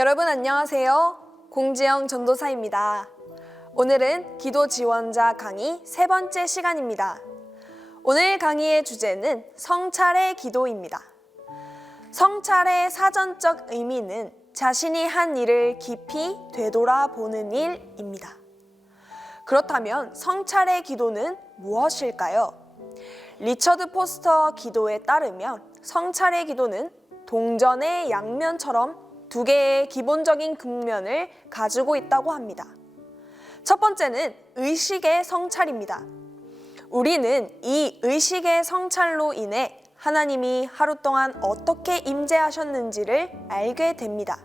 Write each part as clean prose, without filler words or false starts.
여러분 안녕하세요. 공지영 전도사입니다. 오늘은 기도 지원자 강의 세 번째 시간입니다. 오늘 강의의 주제는 성찰의 기도입니다. 성찰의 사전적 의미는 자신이 한 일을 깊이 되돌아보는 일입니다. 그렇다면 성찰의 기도는 무엇일까요? 리처드 포스터 기도에 따르면 성찰의 기도는 동전의 양면처럼 두 개의 기본적인 측면을 가지고 있다고 합니다. 첫 번째는 의식의 성찰입니다. 우리는 이 의식의 성찰로 인해 하나님이 하루 동안 어떻게 임재하셨는지를 알게 됩니다.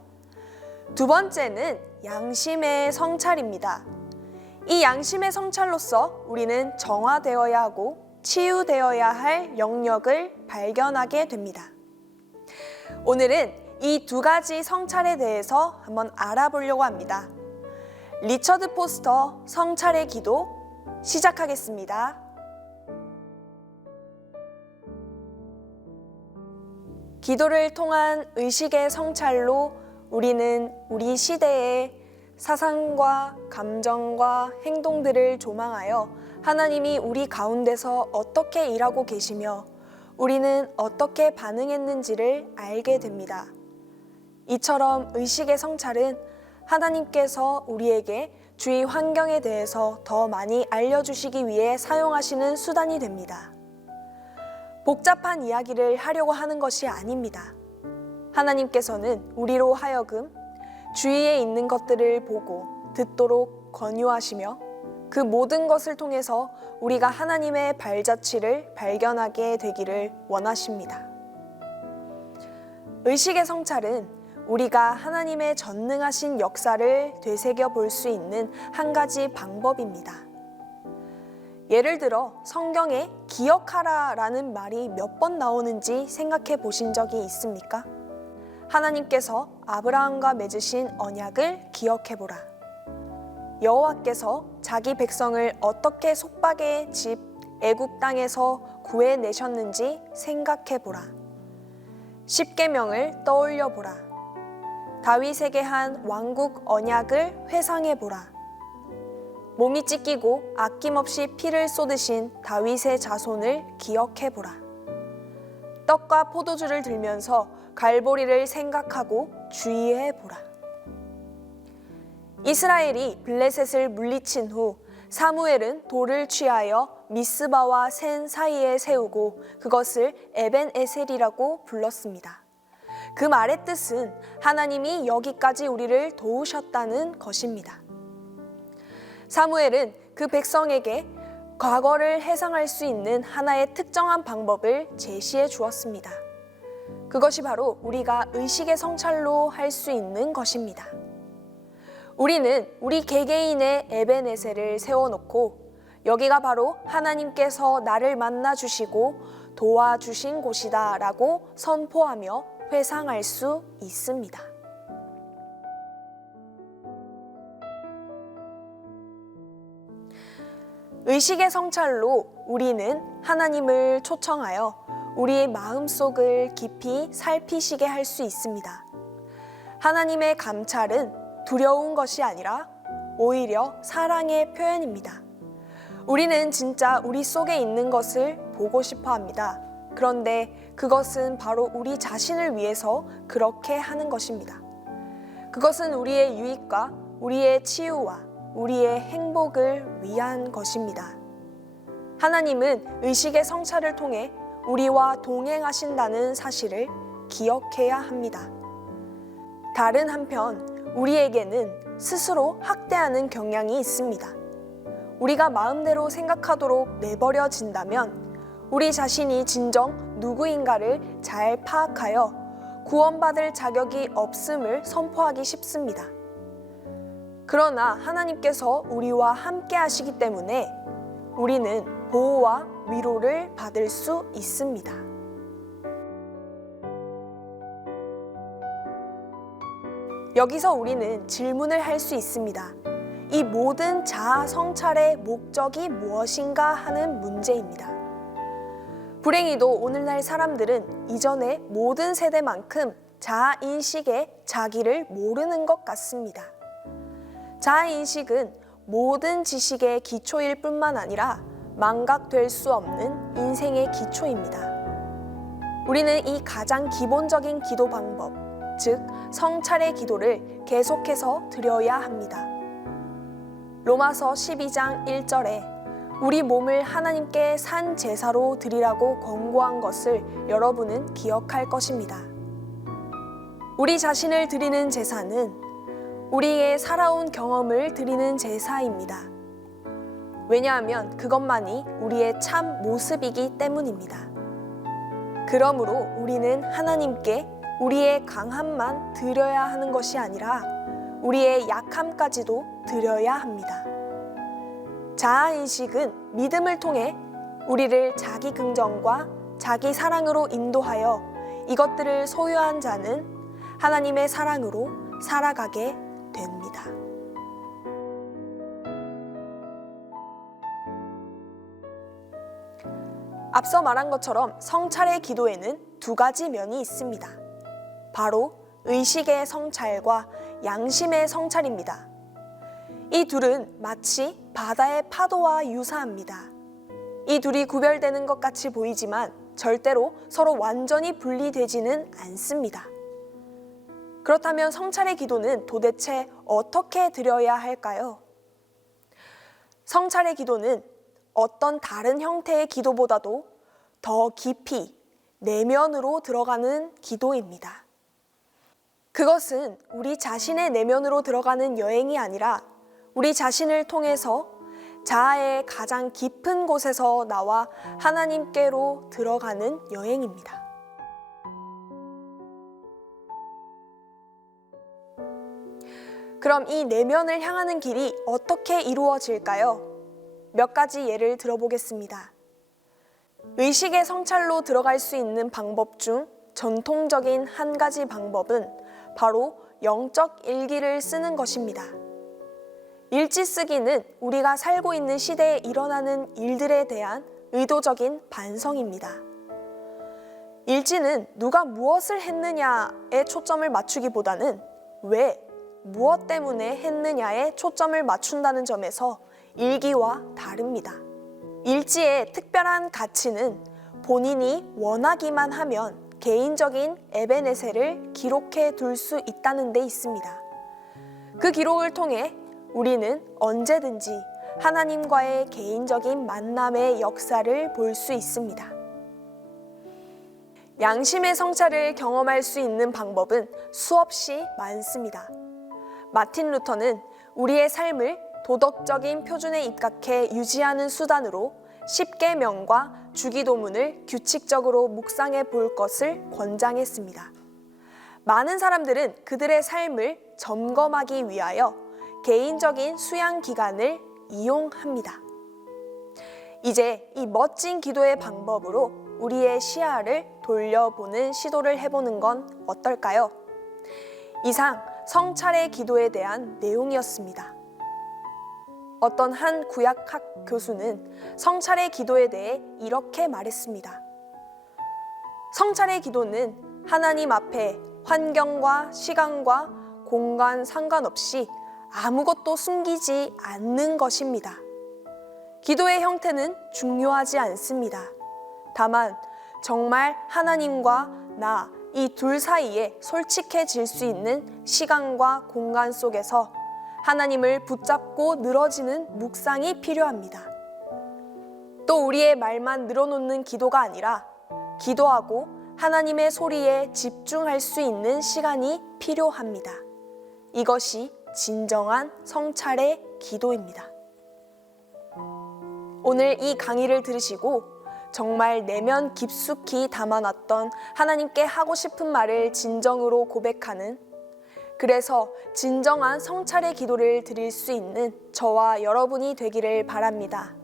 두 번째는 양심의 성찰입니다. 이 양심의 성찰로서 우리는 정화되어야 하고 치유되어야 할 영역을 발견하게 됩니다. 오늘은 이 두 가지 성찰에 대해서 한번 알아보려고 합니다. 리처드 포스터 성찰의 기도 시작하겠습니다. 기도를 통한 의식의 성찰로 우리는 우리 시대의 사상과 감정과 행동들을 조망하여 하나님이 우리 가운데서 어떻게 일하고 계시며 우리는 어떻게 반응했는지를 알게 됩니다. 이처럼 의식의 성찰은 하나님께서 우리에게 주위 환경에 대해서 더 많이 알려주시기 위해 사용하시는 수단이 됩니다. 복잡한 이야기를 하려고 하는 것이 아닙니다. 하나님께서는 우리로 하여금 주위에 있는 것들을 보고 듣도록 권유하시며 그 모든 것을 통해서 우리가 하나님의 발자취를 발견하게 되기를 원하십니다. 의식의 성찰은 우리가 하나님의 전능하신 역사를 되새겨 볼 수 있는 한 가지 방법입니다. 예를 들어 성경에 기억하라라는 말이 몇 번 나오는지 생각해 보신 적이 있습니까? 하나님께서 아브라함과 맺으신 언약을 기억해 보라. 여호와께서 자기 백성을 어떻게 속박의 집 애굽 땅에서 구해내셨는지 생각해 보라. 십계명을 떠올려 보라. 다윗에게 한 왕국 언약을 회상해 보라. 몸이 찢기고 아낌없이 피를 쏟으신 다윗의 자손을 기억해 보라. 떡과 포도주를 들면서 갈보리를 생각하고 주의해 보라. 이스라엘이 블레셋을 물리친 후 사무엘은 돌을 취하여 미스바와 센 사이에 세우고 그것을 에벤에셀이라고 불렀습니다. 그 말의 뜻은 하나님이 여기까지 우리를 도우셨다는 것입니다. 사무엘은 그 백성에게 과거를 해상할 수 있는 하나의 특정한 방법을 제시해 주었습니다. 그것이 바로 우리가 의식의 성찰로 할 수 있는 것입니다. 우리는 우리 개개인의 에벤에셀을 세워놓고 여기가 바로 하나님께서 나를 만나주시고 도와주신 곳이다 라고 선포하며 회상할 수 있습니다. 의식의 성찰로 우리는 하나님을 초청하여 우리의 마음속을 깊이 살피시게 할 수 있습니다. 하나님의 감찰은 두려운 것이 아니라 오히려 사랑의 표현입니다. 우리는 진짜 우리 속에 있는 것을 보고 싶어 합니다. 그런데 그것은 바로 우리 자신을 위해서 그렇게 하는 것입니다. 그것은 우리의 유익과 우리의 치유와 우리의 행복을 위한 것입니다. 하나님은 의식의 성찰을 통해 우리와 동행하신다는 사실을 기억해야 합니다. 다른 한편 우리에게는 스스로 학대하는 경향이 있습니다. 우리가 마음대로 생각하도록 내버려진다면 우리 자신이 진정 누구인가를 잘 파악하여 구원받을 자격이 없음을 선포하기 쉽습니다. 그러나 하나님께서 우리와 함께 하시기 때문에 우리는 보호와 위로를 받을 수 있습니다. 여기서 우리는 질문을 할 수 있습니다. 이 모든 자아 성찰의 목적이 무엇인가 하는 문제입니다. 불행히도 오늘날 사람들은 이전의 모든 세대만큼 자아인식에 자기를 모르는 것 같습니다. 자아인식은 모든 지식의 기초일 뿐만 아니라 망각될 수 없는 인생의 기초입니다. 우리는 이 가장 기본적인 기도 방법, 즉 성찰의 기도를 계속해서 드려야 합니다. 로마서 12장 1절에 우리 몸을 하나님께 산 제사로 드리라고 권고한 것을 여러분은 기억할 것입니다. 우리 자신을 드리는 제사는 우리의 살아온 경험을 드리는 제사입니다. 왜냐하면 그것만이 우리의 참 모습이기 때문입니다. 그러므로 우리는 하나님께 우리의 강함만 드려야 하는 것이 아니라 우리의 약함까지도 드려야 합니다. 자아인식은 믿음을 통해 우리를 자기 긍정과 자기 사랑으로 인도하여 이것들을 소유한 자는 하나님의 사랑으로 살아가게 됩니다. 앞서 말한 것처럼 성찰의 기도에는 두 가지 면이 있습니다. 바로 의식의 성찰과 양심의 성찰입니다. 이 둘은 마치 바다의 파도와 유사합니다. 이 둘이 구별되는 것 같이 보이지만 절대로 서로 완전히 분리되지는 않습니다. 그렇다면 성찰의 기도는 도대체 어떻게 드려야 할까요? 성찰의 기도는 어떤 다른 형태의 기도보다도 더 깊이 내면으로 들어가는 기도입니다. 그것은 우리 자신의 내면으로 들어가는 여행이 아니라 우리 자신을 통해서 자아의 가장 깊은 곳에서 나와 하나님께로 들어가는 여행입니다. 그럼 이 내면을 향하는 길이 어떻게 이루어질까요? 몇 가지 예를 들어보겠습니다. 의식의 성찰로 들어갈 수 있는 방법 중 전통적인 한 가지 방법은 바로 영적 일기를 쓰는 것입니다. 일지 쓰기는 우리가 살고 있는 시대에 일어나는 일들에 대한 의도적인 반성입니다. 일지는 누가 무엇을 했느냐에 초점을 맞추기보다는 왜, 무엇 때문에 했느냐에 초점을 맞춘다는 점에서 일기와 다릅니다. 일지의 특별한 가치는 본인이 원하기만 하면 개인적인 에베네셀을 기록해 둘 수 있다는 데 있습니다. 그 기록을 통해 우리는 언제든지 하나님과의 개인적인 만남의 역사를 볼 수 있습니다. 양심의 성찰을 경험할 수 있는 방법은 수없이 많습니다. 마틴 루터는 우리의 삶을 도덕적인 표준에 입각해 유지하는 수단으로 십계명과 주기도문을 규칙적으로 묵상해 볼 것을 권장했습니다. 많은 사람들은 그들의 삶을 점검하기 위하여 개인적인 수양 기간을 이용합니다. 이제 이 멋진 기도의 방법으로 우리의 시야를 돌려보는 시도를 해보는 건 어떨까요? 이상 성찰의 기도에 대한 내용이었습니다. 어떤 한 구약학 교수는 성찰의 기도에 대해 이렇게 말했습니다. 성찰의 기도는 하나님 앞에 환경과 시간과 공간 상관없이 아무것도 숨기지 않는 것입니다. 기도의 형태는 중요하지 않습니다. 다만 정말 하나님과 나, 이 둘 사이에 솔직해질 수 있는 시간과 공간 속에서 하나님을 붙잡고 늘어지는 묵상이 필요합니다. 또 우리의 말만 늘어놓는 기도가 아니라 기도하고 하나님의 소리에 집중할 수 있는 시간이 필요합니다. 이것이 진정한 성찰의 기도입니다. 오늘 이 강의를 들으시고 정말 내면 깊숙이 담아놨던 하나님께 하고 싶은 말을 진정으로 고백하는, 그래서 진정한 성찰의 기도를 드릴 수 있는 저와 여러분이 되기를 바랍니다.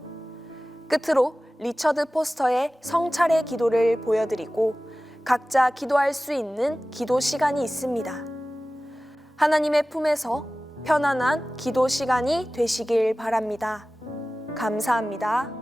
끝으로 리처드 포스터의 성찰의 기도를 보여드리고 각자 기도할 수 있는 기도 시간이 있습니다. 하나님의 품에서 편안한 기도 시간이 되시길 바랍니다. 감사합니다.